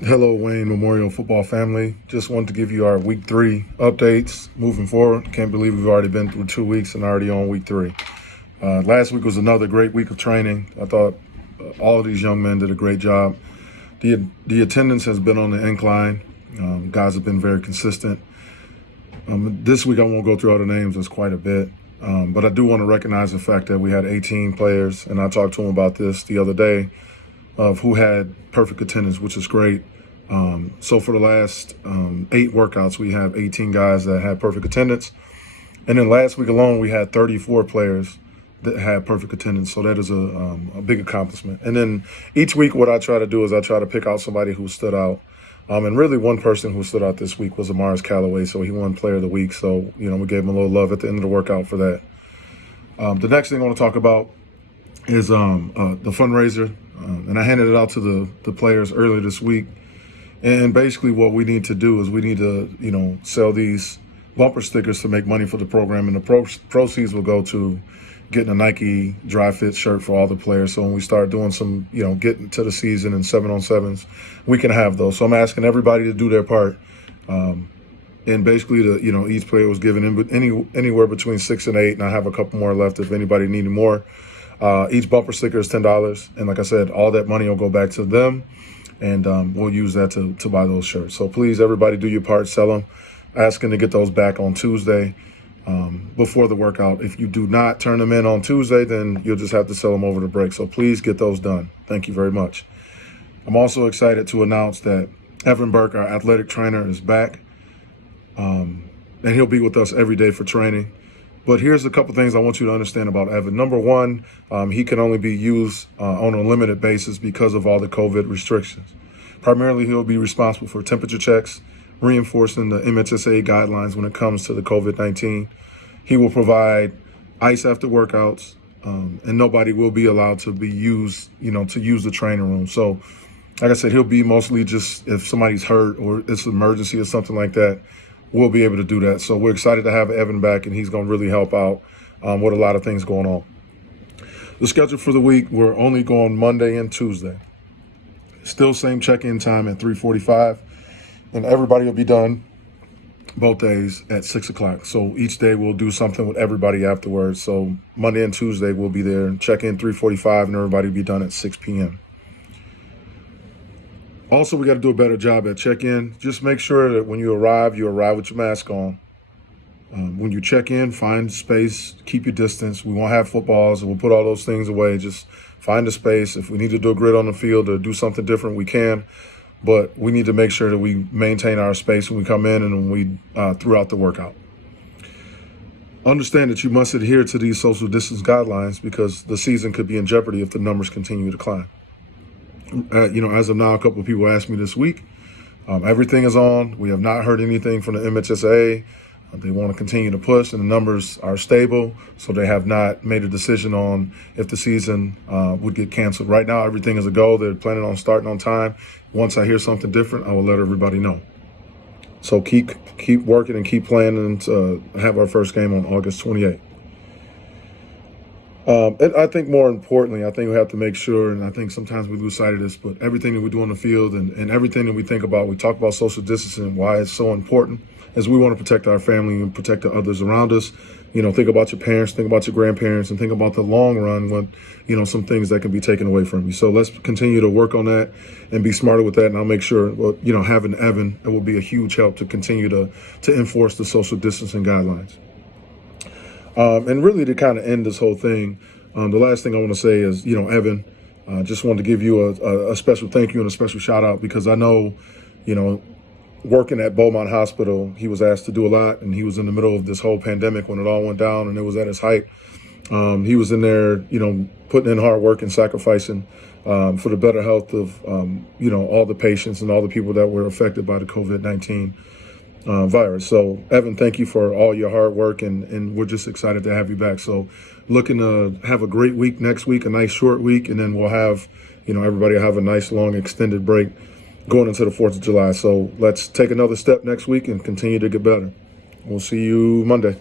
Hello, Wayne Memorial Football family. Just wanted to give you our week 3 updates moving forward. Can't believe we've already been through 2 weeks and already on week 3. Last week was another great week of training. I thought all of these young men did a great job. The attendance has been on the incline. Guys have been very consistent. This week I won't go through all the names. There's quite a bit. But I do want to recognize the fact that we had 18 players, and I talked to them about this the other day, of who had perfect attendance, which is great. So for the last 8 workouts, we have 18 guys that had perfect attendance. And then last week alone, we had 34 players that had perfect attendance. So that is a big accomplishment. And then each week, what I try to do is I try to pick out somebody who stood out. And really one person who stood out this week was Amaris Callaway. So he won Player of the Week. So, we gave him a little love at the end of the workout for that. The next thing I want to talk about is the fundraiser. And I handed it out to the players earlier this week. And basically what we need to do is we need to, sell these bumper stickers to make money for the program. And the proceeds will go to getting a Nike Dry Fit shirt for all the players. So when we start doing some, getting to the season and 7-on-7s, we can have those. So I'm asking everybody to do their part. And basically, each player was given anywhere between 6 and 8. And I have a couple more left if anybody needed more. Each bumper sticker is $10. And like I said, all that money will go back to them. And we'll use that to buy those shirts. So please, everybody, do your part, sell them. Asking to get those back on Tuesday before the workout. If you do not turn them in on Tuesday, then you'll just have to sell them over the break. So please get those done. Thank you very much. I'm also excited to announce that Evan Burke, our athletic trainer, is back. And he'll be with us every day for training. But here's a couple things I want you to understand about Evan. Number one, he can only be used on a limited basis because of all the COVID restrictions. Primarily, he'll be responsible for temperature checks, reinforcing the MHSA guidelines when it comes to the COVID-19. He will provide ice after workouts, and nobody will be allowed to be used, to use the training room. So, like I said, he'll be mostly just if somebody's hurt or it's an emergency or something like that, we'll be able to do that. So we're excited to have Evan back, and he's going to really help out with a lot of things going on. The schedule for the week, we're only going Monday and Tuesday. Still same check-in time at 3:45, and everybody will be done both days at 6 o'clock. So each day we'll do something with everybody afterwards. So Monday and Tuesday we'll be there, check in 3:45, and everybody will be done at 6 p.m. Also, we got to do a better job at check-in. Just make sure that when you arrive with your mask on. When you check in, find space, keep your distance. We won't have footballs, and we'll put all those things away. Just find a space. If we need to do a grid on the field or do something different, we can. But we need to make sure that we maintain our space when we come in and when we throughout the workout. Understand that you must adhere to these social distance guidelines because the season could be in jeopardy if the numbers continue to climb. As of now, a couple of people asked me this week. Everything is on. We have not heard anything from the MHSA. They want to continue to push, and the numbers are stable, so they have not made a decision on if the season would get canceled. Right now, everything is a go. They're planning on starting on time. Once I hear something different, I will let everybody know. So keep working and keep planning to have our first game on August 28th. And I think more importantly, I think we have to make sure, and I think sometimes we lose sight of this, but everything that we do on the field and everything that we think about, we talk about social distancing, why it's so important, is we want to protect our family and protect the others around us. Think about your parents, think about your grandparents, and think about the long run when, some things that can be taken away from you. So let's continue to work on that and be smarter with that. And I'll make sure, having Evan, it will be a huge help to continue to enforce the social distancing guidelines. And really to kind of end this whole thing, the last thing I want to say is, Evan, just wanted to give you a special thank you and a special shout out because I know, working at Beaumont Hospital, he was asked to do a lot, and he was in the middle of this whole pandemic when it all went down and it was at its height. He was in there, putting in hard work and sacrificing for the better health of, all the patients and all the people that were affected by the COVID-19 virus. So, Evan, thank you for all your hard work, and we're just excited to have you back. So, looking to have a great week next week, a nice short week, and then we'll have, everybody have a nice long extended break going into the 4th of July. So let's take another step next week and continue to get better. We'll see you Monday.